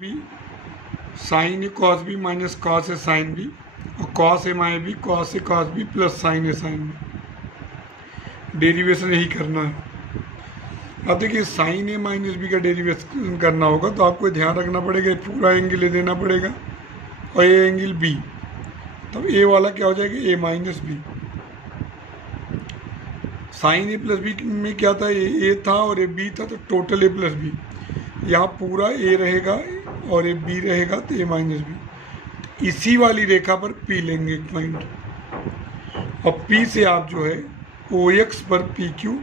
B sign A cos B minus cos A sine B और cos A minus B cos A cos B plus sign A sine B. Derivation यही करना है। अब देखिए sign A minus B का derivation करना होगा तो आपको ध्यान रखना पड़ेगा, पूरा एंगल ए देना पड़ेगा और ये एंगल बी, तब ए वाला क्या हो जाएगा ए माइनस बी। साइन ए प्लस बी में क्या था, ए था और ए बी था, तो टोटल ए प्लस बी। यहाँ पूरा ए रहेगा और ए बी रहेगा तो ए माइनस बी। इसी वाली रेखा पर पी लेंगे एक पॉइंट और पी से आप जो है ओ एक्स पर पी क्यू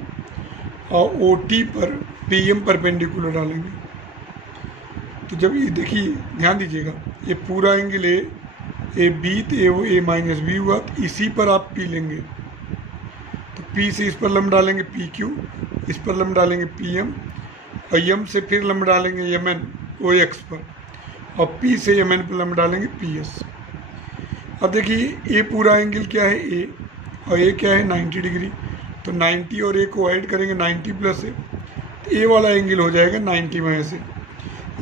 और ओ टी पर पी एम परपेंडिकुलर डालेंगे। तो जब ये देखिए ध्यान दीजिएगा, ये पूरा एंगल ए बी तो ए माइनस बी हुआ, तो इसी पर आप पी लेंगे। तो पी से इस पर लंब डालेंगे पी क्यू, इस पर लंब डालेंगे पी एम और यम से फिर लंब डालेंगे एम एन ओ एक्स पर और पी से एम एन पर लंब डालेंगे पी एस। अब देखिए ये पूरा एंगल क्या है ए और ये क्या है 90 डिग्री, तो 90 और ए को ऐड करेंगे 90 प्लस ए, तो ए वाला एंगल हो जाएगा 90 में से।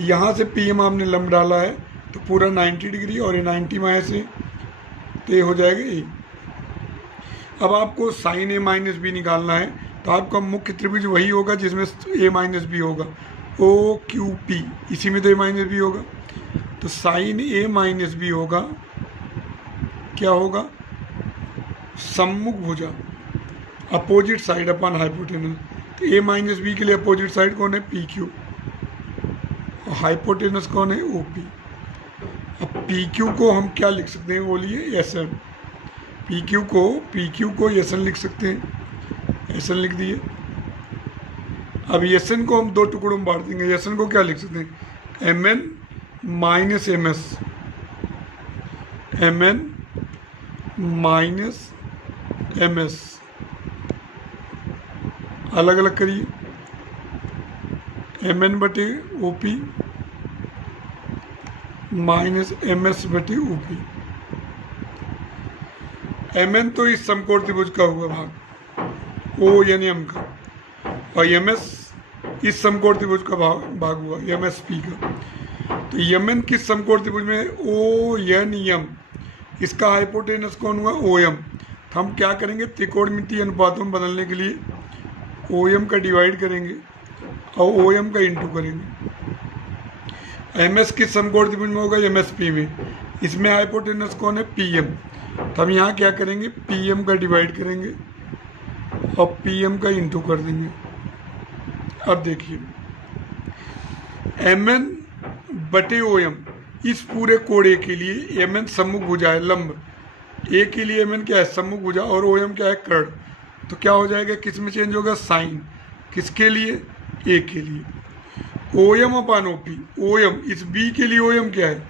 यहाँ से पी एम आपने लंब डाला है तो पूरा 90 डिग्री और ये 90 में से, तो ये हो जाएगा ए। अब आपको साइन ए माइनस बी निकालना है, तो आपका मुख्य त्रिभुज वही होगा जिसमें ए माइनस बी होगा, ओ क्यू पी, इसी में तो ए माइनस बी होगा। तो साइन ए माइनस बी होगा क्या होगा, सम्मुख भुजा, अपोजिट साइड अपॉन हाइपोटेनस। तो ए माइनस बी के लिए अपोजिट साइड कौन है पी क्यू और हाइपोटेनस कौन है ओ पी। अब पी क्यू को हम क्या लिख सकते हैं बोलिए, एस एन। पी क्यू को एस एन लिख सकते हैं, एस एन लिख दिए। अब एस एन को हम दो टुकड़ों में बांट देंगे। एस एन को क्या लिख सकते हैं, M N minus M S, M N minus M S, अलग अलग करिए, एम एन बटे O P minus M S बटे ओ पी। एम एन तो इस समकोण त्रिभुज का हुआ भाग ओ यानी एम का, और एम एस इस समकोण त्रिभुज का भाग हुआ एम एस पी का। तो एम एन किस समकोण त्रिभुज में, ओ एन एम, इसका हाइपोटेनस कौन हुआ ओ एम। तो हम क्या करेंगे, त्रिकोणमितीय अनुपातों में बदलने के लिए ओ एम का डिवाइड करेंगे और ओ एम का इंटू करेंगे। एम एस किस समकोण त्रिभुज में होगा, एम एस पी में, इसमें हाइपोटेनस कौन है पी एम। तो हम यहाँ क्या करेंगे, पी एम का डिवाइड करेंगे और पी एम का इंटू कर देंगे। अब देखिए एम एन बटे ओ एम, इस पूरे कोण ए के लिए एम एन सम्मुख भुजा है लंब, ए के लिए एम एन क्या है सम्मुख भुजा और ओ एम क्या है कर्ण। तो क्या हो जाएगा, किस में चेंज होगा, साइन, किसके लिए ए के लिए, O M upon O P. O M इस बी के लिए, ओ एम क्या है,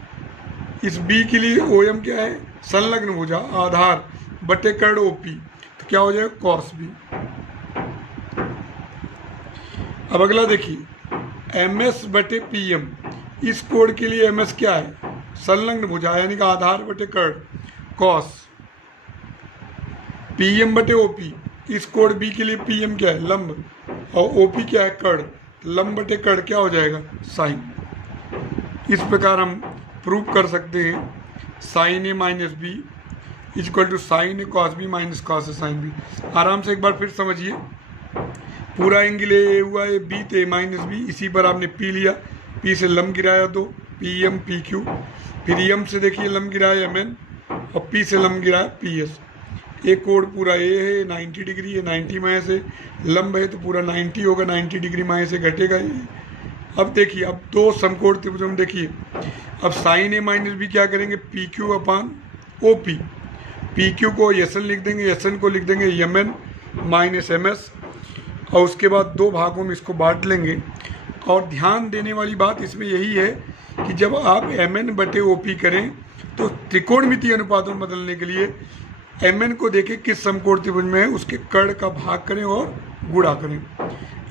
इस बी के लिए ओ एम क्या है संलग्न भुजा आधार बटे कर्ण ओ पी, तो क्या हो जाएगा कॉस बी। अब अगला देखिए एम एस बटे पी एम, इस कोण के लिए एम एस क्या है संलग्न भुजा यानी कि आधार बटे कर्ण कॉस, पी एम बटे ओ पी, इस कोण बी के लिए पी एम क्या है लंब और ओ पी क्या है कर्ण, लंब बटे कर्ण क्या हो जाएगा साइन। इस प्रकार हम प्रूव कर सकते हैं sine A minus B equal to sine A cos B minus cos A sine B. आराम से एक बार फिर समझिए, पूरा एंगल ए हुआ ए बी तो ए माइनस बी, इसी पर आपने पी लिया, पी से लंब गिराया तो पी एम पी क्यू, फिर एम से देखिए लंब गिराया एम एन और पी से लंब गिराया पी एस। एक कोण पूरा ए है 90 डिग्री है, 90 माए से लंब है तो पूरा 90 होगा, 90 डिग्री माए से घटेगा ये। अब देखिए अब दो समकोण त्रिभुजों में देखिए, अब साइन ए माइनस बी क्या करेंगे P Q upon O P, P Q को एस एन लिख देंगे, एस एन को लिख देंगे M N minus M S और उसके बाद दो भागों में इसको बांट लेंगे। और ध्यान देने वाली बात इसमें यही है कि जब आप एम एन बटे ओ पी करें तो त्रिकोणमितीय अनुपातों में बदलने के लिए एम एन को देखें किस समकोण त्रिभुज में है, उसके कर्ण का भाग करें और गुणा करें।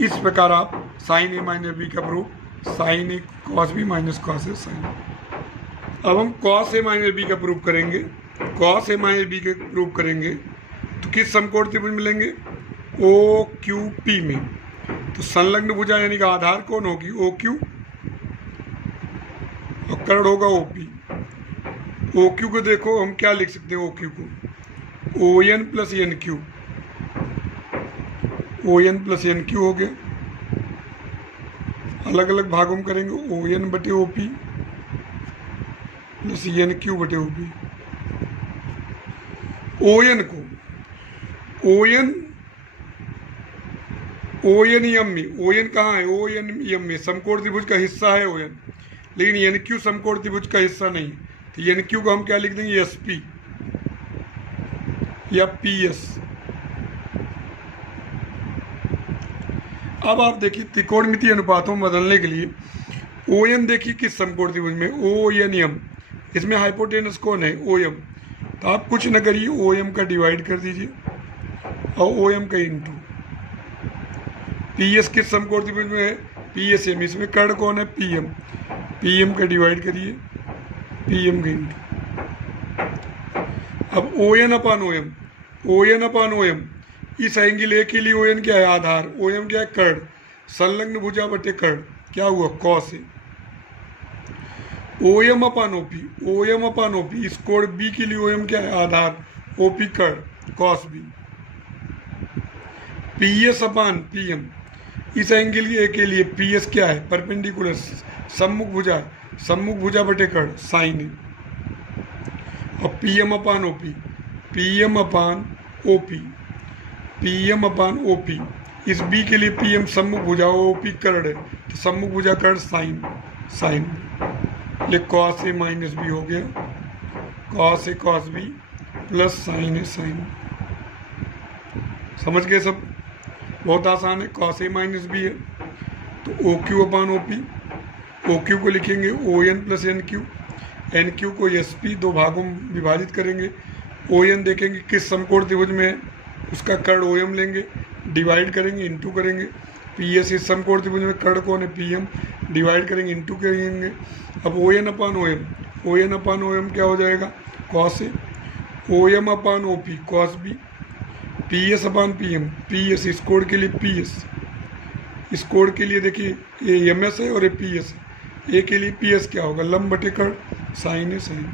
इस प्रकार आप साइन ए माइनस बी का proof sign A cos B minus cos A sign. अब हम कॉस ए माइनस बी का प्रूफ करेंगे। कॉस ए माइनस बी के प्रूफ करेंगे तो किस समकोण त्रिभुज मिलेंगे, ओ क्यू पी में। तो संलग्न भुजा यानी कि आधार कौन होगी, ओ क्यू कर्ड होगा ओपी। ओ क्यू को देखो हम क्या लिख सकते हैं, ओ क्यू को O N plus N Q, O N plus N Q हो गया। अलग अलग भागों में करेंगे, ओ एन बटे O P plus N Q बटे ओ पी। ओ एन को ओ एन एम में, ओ एन कहाँ है, ओ एन एम में समकोण त्रिभुज का हिस्सा है ओ एन, लेकिन एन क्यू समकोण त्रिभुज का हिस्सा नहीं। तो एन क्यू को हम क्या लिख देंगे, एस पी या पी एस। अब आप देखिए त्रिकोणमितीय अनुपातों में बदलने के लिए ओ एन देखिए किस समकोण त्रिभुज में, ओ एन एम, इसमें हाइपोटेनस कौन है, ओ एम। तो आप कुछ न करिए, ओ एम का डिवाइड कर दीजिए और ओ एम का इंटू। पी एस किस समकोण त्रिभुज में है, पी एस एम, इसमें कर्ण कौन है, पी एम, पी एम का डिवाइड करिए, पी एम का इंटू। अब O N upon O M, O N upon O M, इस एंगल ए के लिए ओ एन क्या है, आधार, ओ एम क्या है, कर्ण, संलग्न भुजा बटे कर्ण, क्या हुआ, कॉस है। O M upon OP, O M upon OP, इस कोण बी के लिए ओ एम क्या है, आधार, ओपी कर्ण, cos B. P S upon P M, इस एंगल ए के लिए पी एस क्या है, परपेंडिकुलर, सम्मुख भुजा, सम्मुख भुजा बटे कर्ण, साइन है। और P M upon OP, P M upon OP, P M upon OP, इस बी के लिए पी एम सम्मुख भुजा, ओपी कर्ण है, तो सम्मुख भुजा कर्ण साइन, साइन। ये कॉस ए माइनस बी हो गया, cos A cos B plus sign A sign. समझ गए सब, बहुत आसान है, कॉस ए माइनस बी है तो O Q upon O P, O Q को लिखेंगे O N plus N Q, N Q को एस पी, दो भागों में विभाजित करेंगे। ओ एन देखेंगे किस समकोण त्रिभुज में है, उसका कर्ण ओ एम लेंगे, डिवाइड करेंगे, इंटू करेंगे। पी एस इस समकोण त्रिभुज में कर्ण कौन है, पी एम, डिवाइड करेंगे, इंटू करेंगे। अब O N upon O M, O N upon O M क्या हो जाएगा, cos A, O M upon O P, cos B, P S upon P M, P S, इस कोण के लिए पी एस, इस कोण के लिए देखिए ये एम एस है और ये पी एस है, ए के लिए पी एस क्या होगा, लंब बटे कर्ण, साइन है साइन।